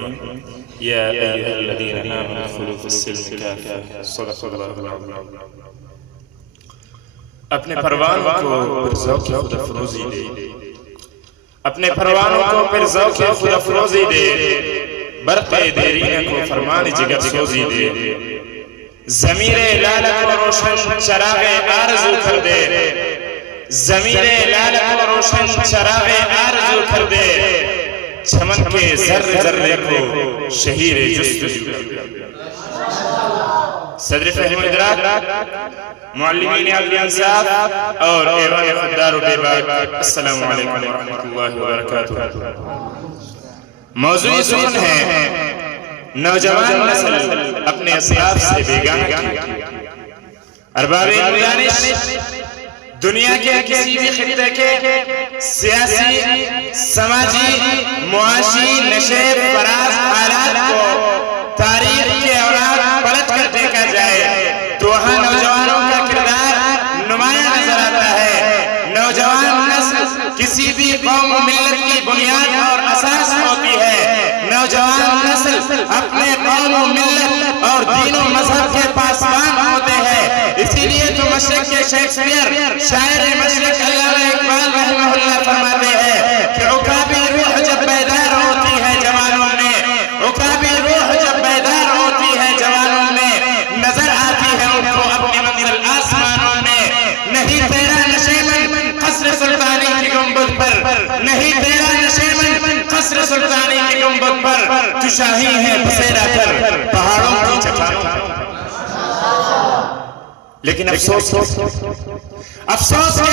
يا أيها الذين آمنوا ادخلوا في السلم كافة صدق الله العظيم. اپنے پروانوں کو پھر ذوق خدا فروزی دے، اپنے پروانوں کو پھر ذوق خدا فروزی دے، برق دیرینہ کو فرمان جگر سوزی دے، ضمیر لالہ کو روشن چراغ آرزو کر دے، ضمیر لالہ کو روشن چراغ آرزو کر دے، چمن کے ذرے ذرے کو شہیر جستجو کر دے۔ صدر فہم ادراک، معلمین عقلی انصاف اور ایوان خدار و دیباک، السلام علیکم ورحمۃ اللہ وبرکاتہ۔ موضوع سخن ہے نوجوان نسل اپنے اسلاف سے بیگانہ کی۔ ارباب دانش دنیا کے کسی بھی خطے کے سیاسی، سماجی، معاشی، نشیب، فراز حالات کو تاریخ کے اوراق پلٹ کر دیکھا جائے تو وہاں نوجوانوں کا کردار نمایاں نظر آتا ہے۔ نوجوان نسل کسی بھی قوم و ملت کی بنیاد اور اساس ہوتی ہے۔ نوجوان نسل اپنے قوم و ملت اور دین و مذہب کے پاسبان ہوتے ہیں۔ اسی لیے تو مشرق کے شیکسپیئر شاعر مشرق علامہ اقبال رحمہ اللہ فرماتے ہیں کہ عقابی روح جب بیدار ہوتی ہے جوانوں میں، عقابی روح جب بیدار ہوتی ہے جوانوں میں، نظر آتی ہے ان کو اپنی منزل آسمانوں میں۔ نہیں تیرا نشیمن قصر سلطانی کی گنبد پر، نہیں تیرا نشیمن قصر سلطانی کی گنبد پر، تو شاہی ہے بسیرا کر پہاڑوں کی چٹانوں پر۔ لیکن افسوس کے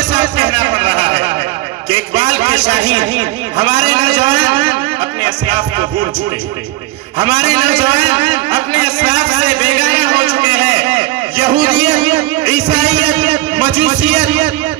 ساتھ کہنا پڑ رہا ہے کہ اقبال کے شاہین ہمارے نوجوان اپنے اسلاف کو بھول چکے، ہمارے نوجوان اپنے اسلاف سے بیگانہ ہو چکے ہیں۔ یہودیت، عیسائیت، مجوسیت،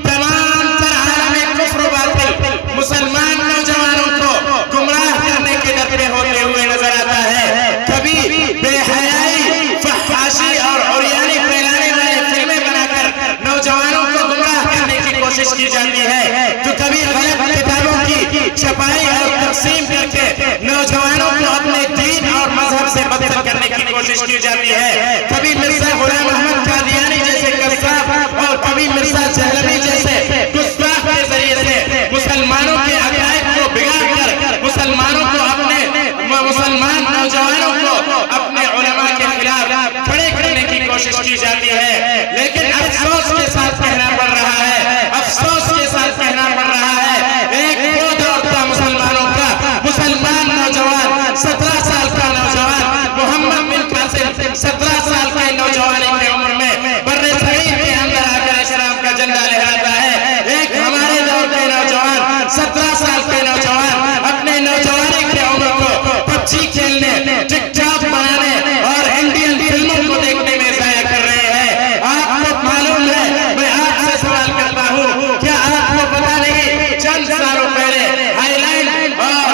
تمام تر عالم کفر و باطل مسلمان نوجوانوں کو گمراہ کرنے کے در پہ ہوتے ہوئے نظر آتا ہے۔ کبھی بے حیائی، فحاشی اور عریانی پھیلانے والے فلمیں بنا کر نوجوانوں کو گمراہ کرنے کی کوشش کی جاتی ہے، تو کبھی غلط کتابوں کی چھپائی اور تقسیم کر کے نوجوانوں کو اپنے دین اور مذہب سے بدتر کرنے کی کوشش کی جاتی ہے۔ کبھی مرزا غلام احمد قادیانی جیسے قذاب اور کبھی مرزا چہلوی جیسے گستاخ کے ذریعے سے مسلمانوں کے عقائد کو بگاڑ کر مسلمانوں کو مسلمان نوجوانوں کو اپنے علماء کے خلاف کھڑے کرنے کی کوشش کی جاتی ہے۔ لیکن افسوس کے ساتھ کہنا پڑ رہا ہے، افسوس کے ساتھ کہنا پڑ رہا ہے، ایک وہ دور تھا مسلمانوں کا، مسلمان نوجوان 17 سال کا نوجوان محمد بن قاسم 17 سال کے نوجوانی کی عمر میں بر صغیر کے اندر آ کر اسلام کا جھنڈا لہراتا ہے۔ ایک ہمارے دور کے نوجوان 17 سال کے نوجوان اپنے نوجوانی کی عمر کو پبجی کھیلنے، ٹک ٹاک بنانے اور انڈین فلموں کو دیکھنے میں ضائع کر رہے ہیں۔ آپ کو معلوم ہے، میں آپ سے سوال کرتا ہوں، کیا آپ کو پتا نہیں چند سالوں پہلے آئی لینڈ اور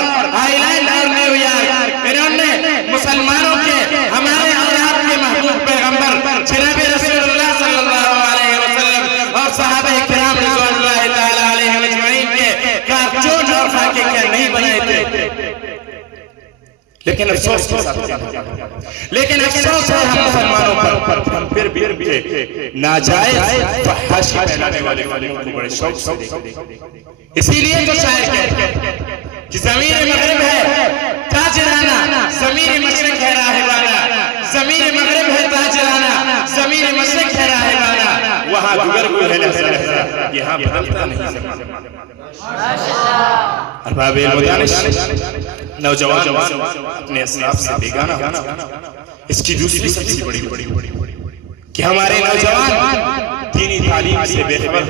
نیو یارک انہوں نے مسلمانوں کے، ہمارے اور آپ کے محبوب پیغمبر جناب رسول اللہ صلی اللہ علیہ وسلم اور صحابہ کرام رضوان اللہ تعالی علیہم اجمعین کے کارٹون اور خاکے کیا نہیں بنائے تھے؟ لیکن افسوس کے ساتھ ہے ہم مسلمانوں پر پھر بھی ناجائز فحاشی پھیلانے والے فلموں کو بڑے شوق سے دیکھتے ہیں۔ اسی لیے تو شاعر کہتے ہیں کہ ضمیر مغرب ہے تاجرانہ، ضمیر مشرق ہے راہبانہ، ضمیر مغرب ہے تاجرانہ، ضمیر مشرق ہے راہبانہ، وہاں گزر کوئی ہے لحظہ لحظہ، یہاں بدلتا نہیں زمانہ۔ ارباب دانش نوجوان اپنے اسلاف سے بیگانہ ہونا، اس کی دوسری سب سے بڑی کہ ہمارے نوجوان دینی تعلیم سے بے خبر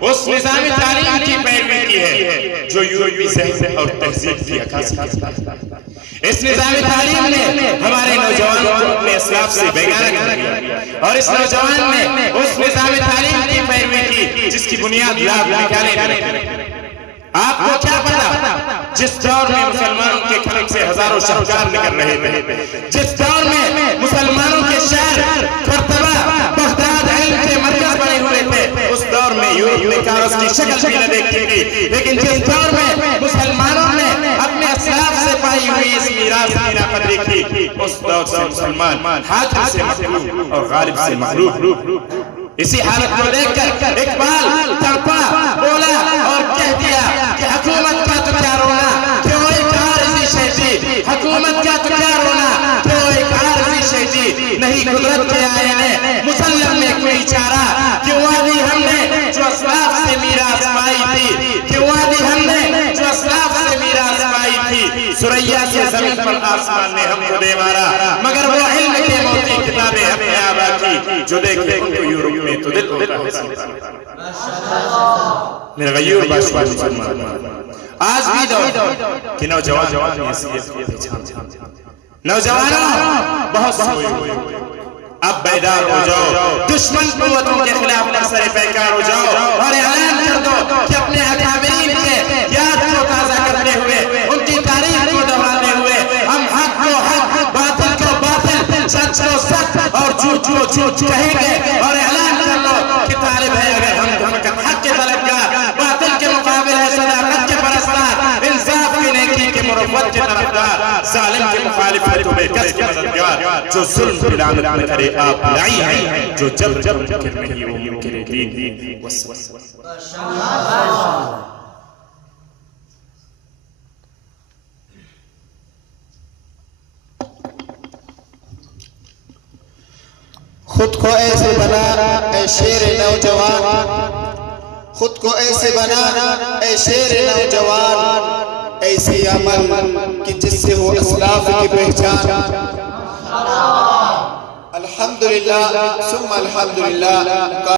اس نظام تعلیم کی پیروی کی ہے جو یورپی ذہن اور تہذیب کی عکاسی کرتا ہے۔ اس نظام تعلیم نے ہمارے نوجوانوں کو اپنے اسلاف سے بیگانہ کر دیا، اور اس نوجوان نے اس نظام تعلیم کی پیروی کی جس کی بنیاد لاب نکالے۔ آپ کو کیا پتا جس دور میں مسلمانوں کے کھلک سے ہزاروں شاہکار نکل رہے تھے، جس دور میں مسلمانوں کے شہر کرتبہ بغداد علم کے مرکز بنے ہوئے تھے، اس دور میں یورپ نے کاغذ کی شکل بھی نہ دیکھی تھی، لیکن جس دور میں مسلمانوں نے اپنے اسلاف سے پائی ہوئی اس میراث میراث میرا قدر کی اس دور سے مسلمان حاکم سے مخلوق اور غالب سے مخلوق اسی حالت کو دیکھ کر اقبال تڑپا بولا اور کہہ دیا کہ حکومت کا تو کیا رونا کیوں ایک عارضی شے تھی حکومت کا تو کیا رونا کیوں ایک عارضی شے تھی نہیں قدرت کے آئینے مسلم میں کوئی چارہ کیوں وادی ہم نے جو اسلاف سے میراث پائی تھی کیوں وادی ہم نے جو اسلاف سے میراث پائی تھی سریا سے زمین پر آسمان نے ہم کو دے مارا مگر وہ علم کے موتی کتابیں ہمیں آبا کی جو دیکھتے ان کو یورپ میں تو دل ہوتا ہے میرے غیور باشوار مسلمان آج بھی دور کہ نوجوان اپنی حیثیت کو پہچان نوجوانوں بہت سوئے ہوئے اب بیدار ہو جاؤ دشمن قوتوں کے خلاف نصر پیکار ہو جاؤ اور اعلان کر دو کہ اپنے اکابرین کے یاد کو تازہ کرتے ہوئے ان کی تاریخ کو دہراتے ہوئے ہم حق کو حق باطل کو باطل سچ کو سچ اور جھوٹ کو جھوٹ کہیں گے اور اعلان کر دو کہ طالب ہے اگر ہم حق کے طلبگار باطل کے مقابل ہے صداقت کے پرستار انصاف کی نیکی کے مروت کے طرفدار ظالم کے مخالف بے کس کے مددگار جو ظلم کی لعنت نہ کرے آپ لائی ہیں جو جب منکر نہیں وہ منکر دین خود کو ایسے بنا اے شیر نوجوان خود کو ایسے بنا اے شیر نوجوان ایسی عمل کہ جس سے ہو اسلاف کی پہچان الحمدللہ ثم الحمدللہ